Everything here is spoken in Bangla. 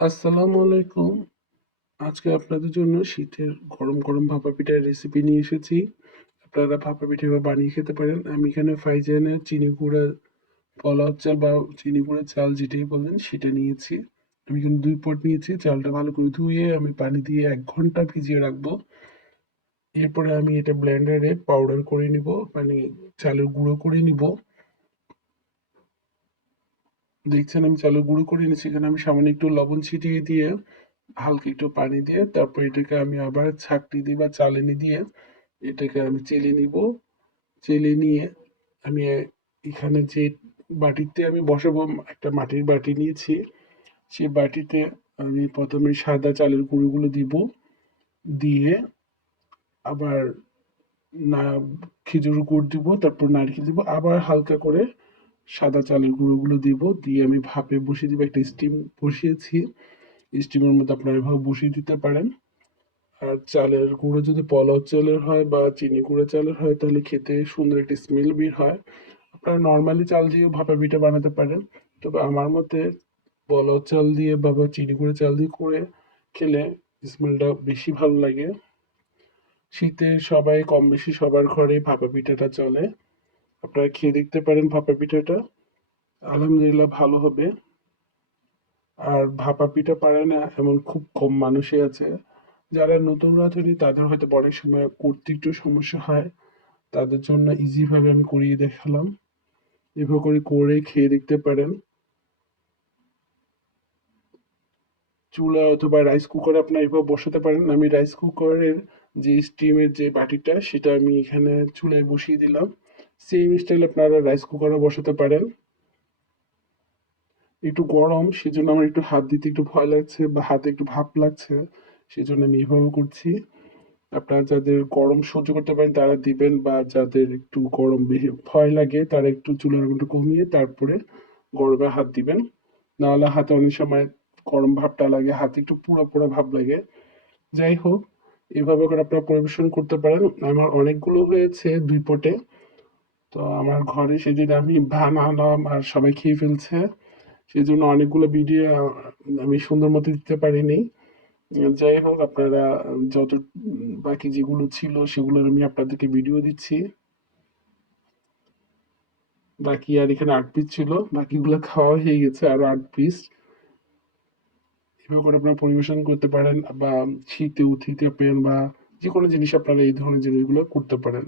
আসসালামু আলাইকুম। আজকে আপনাদের জন্য শীতের গরম গরম ভাপা পিঠার রেসিপি নিয়ে এসেছি। আপনারা ভাপা পিঠা এভাবে বানিয়ে খেতে পারেন। আমি এখানে ফাইজানের চিনি গুঁড়া পোলাও চাল বা চিনি গুঁড়া চাল যেটাই বলেন সেটা নিয়েছি। আমি এখানে 2 পট নিয়েছি। চালটা ভালো করে ধুয়ে আমি পানি দিয়ে 1 ঘন্টা ভিজিয়ে রাখবো। এরপরে আমি এটা ব্লেন্ডারে পাউডার করে নিব, মানে চালের গুঁড়ো করে নিব। দেখছেন আমি চালের গুঁড়ো করে নিয়েছি। এখানে আমি সামান্য একটু লবণ ছিটিয়ে দিয়ে হালকা একটু পানি দিয়ে তারপর এটাকে আমি আবার ছাঁকনি দিয়ে বা চালেনি দিয়ে এটাকে আমি চেলে নিব। চেলে নিয়ে আমি এখানে যে বাটিতে আমি বসাবো, একটা মাটির বাটি নিয়েছি। সেই বাটিতে আমি প্রথমে সাদা চালের গুঁড়োগুলো দিব, দিয়ে আবার না খেজুর গুড় দিব, তারপর নারকেল দিব, আবার হালকা করে সাদা চালের গুঁড়োগুলো দিব, দিয়ে আমি ভাপে বসিয়ে দিব। একটা স্টিম বসিয়েছি, স্টিমের মধ্যে আপনারা এভাবে বসিয়ে দিতে পারেন। আর চালের গুঁড়ো যদি পোলাও চালের হয় বা চিনি গুঁড়ো চালের হয় তাহলে খেতে সুন্দর একটা স্মেল বের হয়। আপনারা নর্মালি চাল দিয়েও ভাপা পিঠা বানাতে পারেন, তবে আমার মতে পোলাও চাল দিয়ে বা চিনি গুঁড়ো চাল দিয়ে করে খেলে স্মেলটা বেশি ভালো লাগে। শীতে সবাই কম বেশি সবার ঘরে ভাপা পিঠাটা চলে। আপনারা খেয়ে দেখতে পারেন ভাপা পিঠাটা, আলহামদুলিল্লাহ ভালো হবে। আর ভাপা পিঠা পারে না এমন খুব কম মানুষই আছে। যারা নতুন রাঁধুনি তাদের হয়তো অনেক সময় করতে একটু সমস্যা হয়, তাদের জন্য ইজি ভাবে আমি করিয়ে দেখালাম। এভাবে করে খেয়ে দেখতে পারেন। চুলা অথবা রাইস কুকারে আপনার এভাবে বসাতে পারেন। আমি রাইস কুকারের যে স্টিমের যে বাটিটা সেটা আমি এখানে চুলায় বসিয়ে দিলাম। সেম স্টাইল আপনারা রাইস কুকারে বসাতে পারেন। একটু গরম, সেজন্য আমার একটু হাত দিতে একটু ভয় লাগছে বা হাতে একটু ভাপ লাগছে, সেজন্য আমি এভাবে করছি। আপনারা যাদের গরম সহ্য করতে পারেন তারা দিবেন, বা যাদের একটু গরম বেশি ভয় লাগে তারা একটু চুলার আগুনটা কমিয়ে তারপরে গরমে হাত দিবেন। নাহলে হাতে অনেক সময় গরম ভাবটা লাগে, হাতে একটু পুড়া পুড়া ভাব লাগে। যাই হোক, এভাবে করে আপনারা পরিবেশন করতে পারেন। আমার অনেকগুলো হয়েছে 2 পটে। তো আমার ঘরে সেদিন আমি বানালাম আর সবাই খেয়ে ফেলছে। সেজন্য অনেকগুলো ভিডিও আমি সুন্দর মতো দিতে পারিনি। যাই হোক, আপনারা যত বাকি যেগুলো ছিল সেগুলোর আমি আপনাদেরকে ভিডিও দিচ্ছি। বাকি আর এখানে 8 পিস ছিল, বাকিগুলো খাওয়া হয়ে গেছে, আরো 8 পিস। এভাবে করে আপনারা পরিবেশন করতে পারেন, বা শীতে উথিতে পেন বা যে কোনো জিনিস আপনারা এই ধরনের জিনিসগুলো করতে পারেন।